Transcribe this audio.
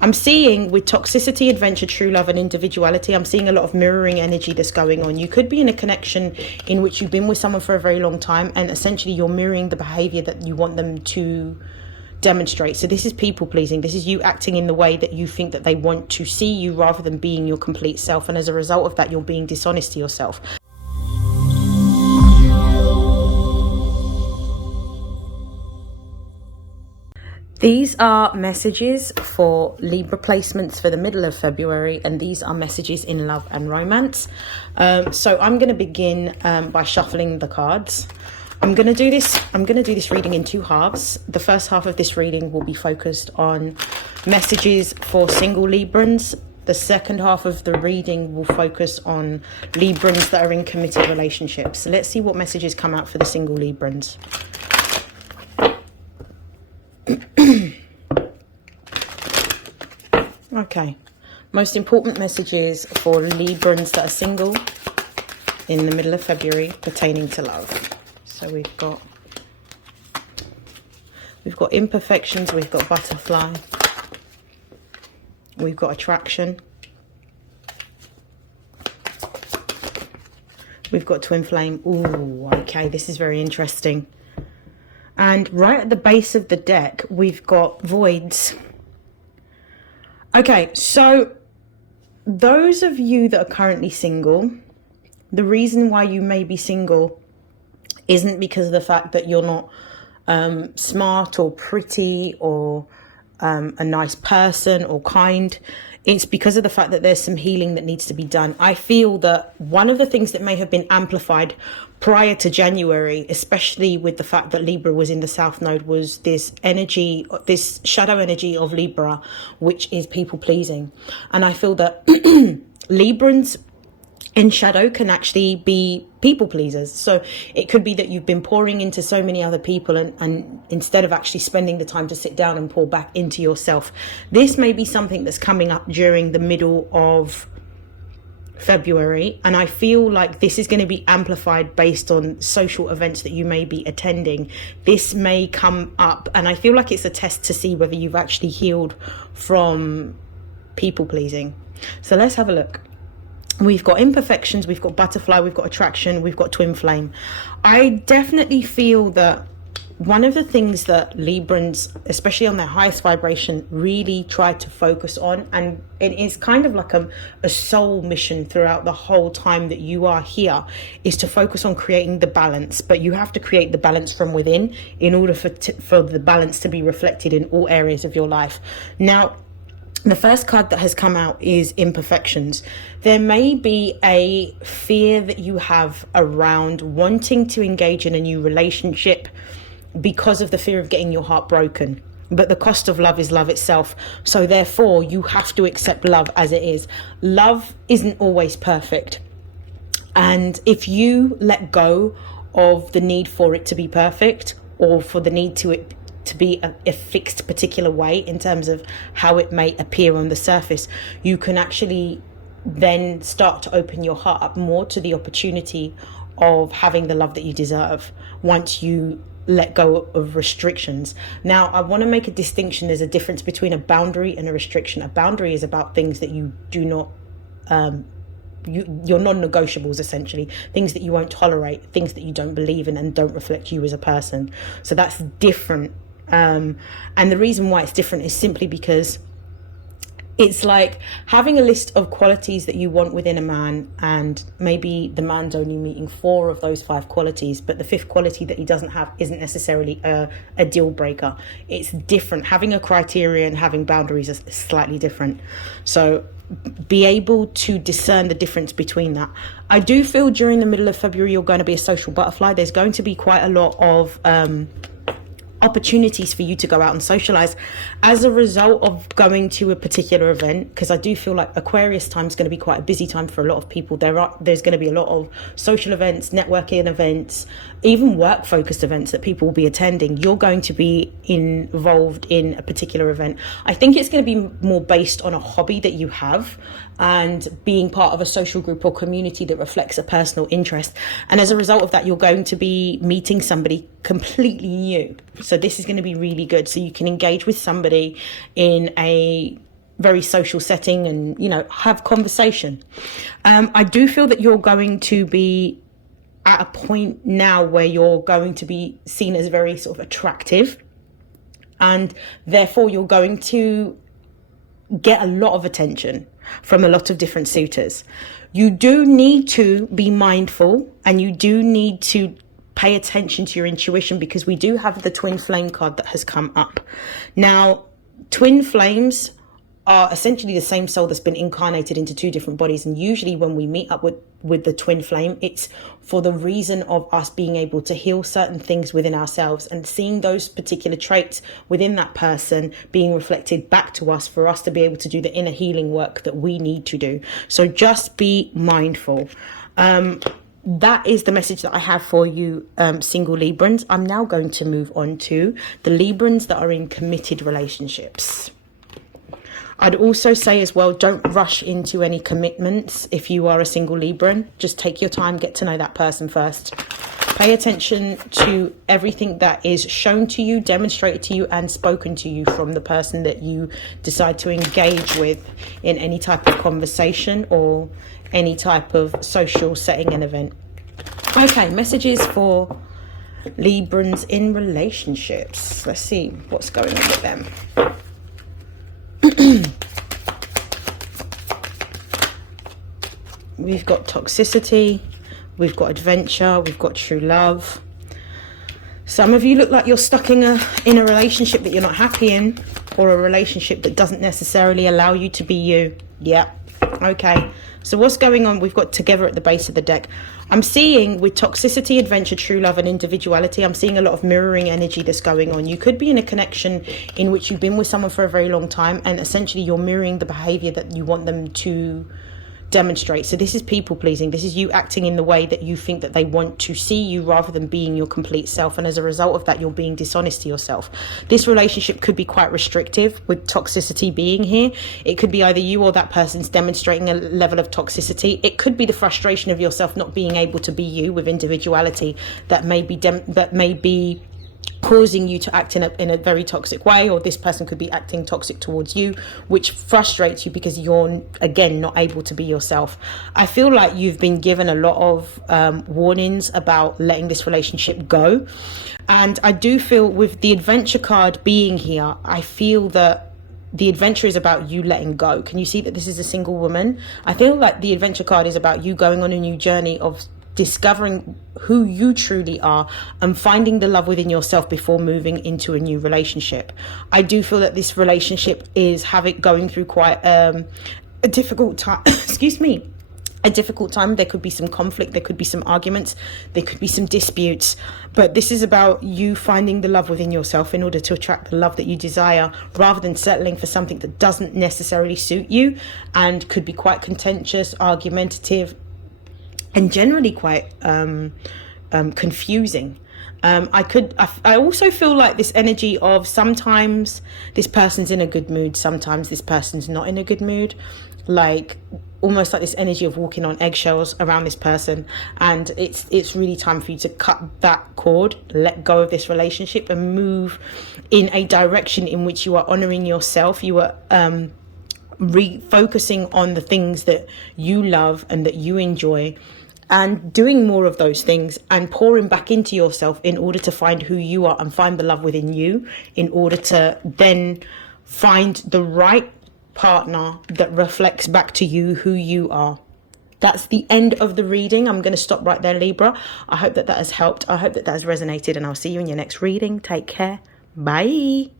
I'm seeing with toxicity, adventure, true love, and individuality, I'm seeing a lot of mirroring energy that's going on. You could be in a connection in which you've been with someone for a very long time, and essentially you're mirroring the behavior that you want them to demonstrate. So this is people pleasing. This is you acting in the way that you think that they want to see you, rather than being your complete self. And as a result of that, you're being dishonest to yourself. These are messages for Libra placements for the middle of February, and these are messages in love and romance. So I'm going to begin by shuffling the cards. I'm going to do this reading in two halves. The first half of this reading will be focused on messages for single Librans. The second half of the reading will focus on Librans that are in committed relationships. So let's see what messages come out for the single Librans. Okay, most important messages for Librans that are single in the middle of February pertaining to love. So we've got imperfections, we've got butterfly, we've got attraction, we've got twin flame. Ooh, okay, this is very interesting. And right at the base of the deck, we've got voids. Okay, so those of you that are currently single, the reason why you may be single isn't because of the fact that you're not smart or pretty or a nice person or kind. It's because of the fact that there's some healing that needs to be done. I feel that one of the things that may have been amplified prior to January, especially with the fact that Libra was in the South Node, was this energy, this shadow energy of Libra, which is people pleasing. And I feel that Librans in shadow can actually be people pleasers. So it could be that you've been pouring into so many other people, and instead of actually spending the time to sit down and pour back into yourself, this may be something that's coming up during the middle of February. And I feel like this is going to be amplified based on social events that you may be attending. This may come up, and I feel like it's a test to see whether you've actually healed from people pleasing. So let's have a look. We've got imperfections, we've got butterfly, we've got attraction, we've got twin flame. I definitely feel that one of the things that Librans, especially on their highest vibration, really try to focus on, and it is kind of like a soul mission throughout the whole time that you are here, is to focus on creating the balance. But you have to create the balance from within in order for the balance to be reflected in all areas of your life. Now, the first card that has come out is imperfections. There may be a fear that you have around wanting to engage in a new relationship because of the fear of getting your heart broken. But the cost of love is love itself. So therefore, you have to accept love as it is. Love isn't always perfect. And if you let go of the need for it to be perfect, or for the need to be a fixed particular way in terms of how it may appear on the surface, you can actually then start to open your heart up more to the opportunity of having the love that you deserve once you let go of restrictions. Now, I want to make a distinction. There's a difference between a boundary and a restriction. A boundary is about things that you do not your non-negotiables, essentially, things that you won't tolerate, things that you don't believe in and don't reflect you as a person. So that's different. And the reason why it's different is simply because it's like having a list of qualities that you want within a man, and maybe the man's only meeting 4 of those 5 qualities, but the 5th quality that he doesn't have isn't necessarily a deal breaker. It's different. Having a criteria and having boundaries is slightly different. So be able to discern the difference between that. I do feel during the middle of February you're going to be a social butterfly. There's going to be quite a lot of opportunities for you to go out and socialize as a result of going to a particular event, because I do feel like Aquarius time is going to be quite a busy time for a lot of people. There's going to be a lot of social events, networking events, even work focused events that people will be attending. You're going to be involved in a particular event. I think it's going to be more based on a hobby that you have and being part of a social group or community that reflects a personal interest. And as a result of that, you're going to be meeting somebody completely new. So this is going to be really good. So you can engage with somebody in a very social setting and, you know, have conversation. I do feel that you're going to be at a point now where you're going to be seen as very sort of attractive, and therefore you're going to get a lot of attention from a lot of different suitors. You do need to be mindful, and you do need to pay attention to your intuition, because we do have the twin flame card that has come up. Now, twin flames are essentially the same soul that's been incarnated into two different bodies. And usually when we meet up with the twin flame, it's for the reason of us being able to heal certain things within ourselves and seeing those particular traits within that person being reflected back to us, for us to be able to do the inner healing work that we need to do. So just be mindful. That is the message that I have for you, single Librans. I'm now going to move on to the Librans that are in committed relationships. I'd also say as well, don't rush into any commitments if you are a single Libran. Just take your time, get to know that person first. Pay attention to everything that is shown to you, demonstrated to you, and spoken to you from the person that you decide to engage with in any type of conversation or any type of social setting and event. Okay, messages for Librans in relationships. Let's see what's going on with them. We've got toxicity, we've got adventure, we've got true love. Some of you look like you're stuck in a relationship that you're not happy in, or a relationship that doesn't necessarily allow you to be you. Yeah, okay. So what's going on? We've got together at the base of the deck. I'm seeing with toxicity, adventure, true love, and individuality, I'm seeing a lot of mirroring energy that's going on. You could be in a connection in which you've been with someone for a very long time, and essentially you're mirroring the behavior that you want them to demonstrate. So this is people pleasing. This is you acting in the way that you think that they want to see you, rather than being your complete self. And as a result of that, you're being dishonest to yourself. This relationship could be quite restrictive, with toxicity being here. It could be either you or that person's demonstrating a level of toxicity. It could be the frustration of yourself not being able to be you with individuality that may be causing you to act in a very toxic way, or this person could be acting toxic towards you, which frustrates you because you're again not able to be yourself. I feel like you've been given a lot of warnings about letting this relationship go, and I do feel with the adventure card being here, I feel that the adventure is about you letting go. Can you see that this is a single woman? I feel like the adventure card is about you going on a new journey of discovering who you truly are and finding the love within yourself before moving into a new relationship. I do feel that this relationship is going through quite a difficult time. Excuse me. A difficult time. There could be some conflict, there could be some arguments, there could be some disputes, but this is about you finding the love within yourself in order to attract the love that you desire, rather than settling for something that doesn't necessarily suit you and could be quite contentious, argumentative, and generally quite confusing. I also feel like this energy of sometimes this person's in a good mood, sometimes this person's not in a good mood, like almost like this energy of walking on eggshells around this person, and it's really time for you to cut that cord, let go of this relationship, and move in a direction in which you are honoring yourself. You are refocusing on the things that you love and that you enjoy, and doing more of those things and pouring back into yourself in order to find who you are and find the love within you, in order to then find the right partner that reflects back to you who you are. That's the end of the reading. I'm going to stop right there, Libra. I hope that has helped. I hope that has resonated, and I'll see you in your next reading. Take care. Bye.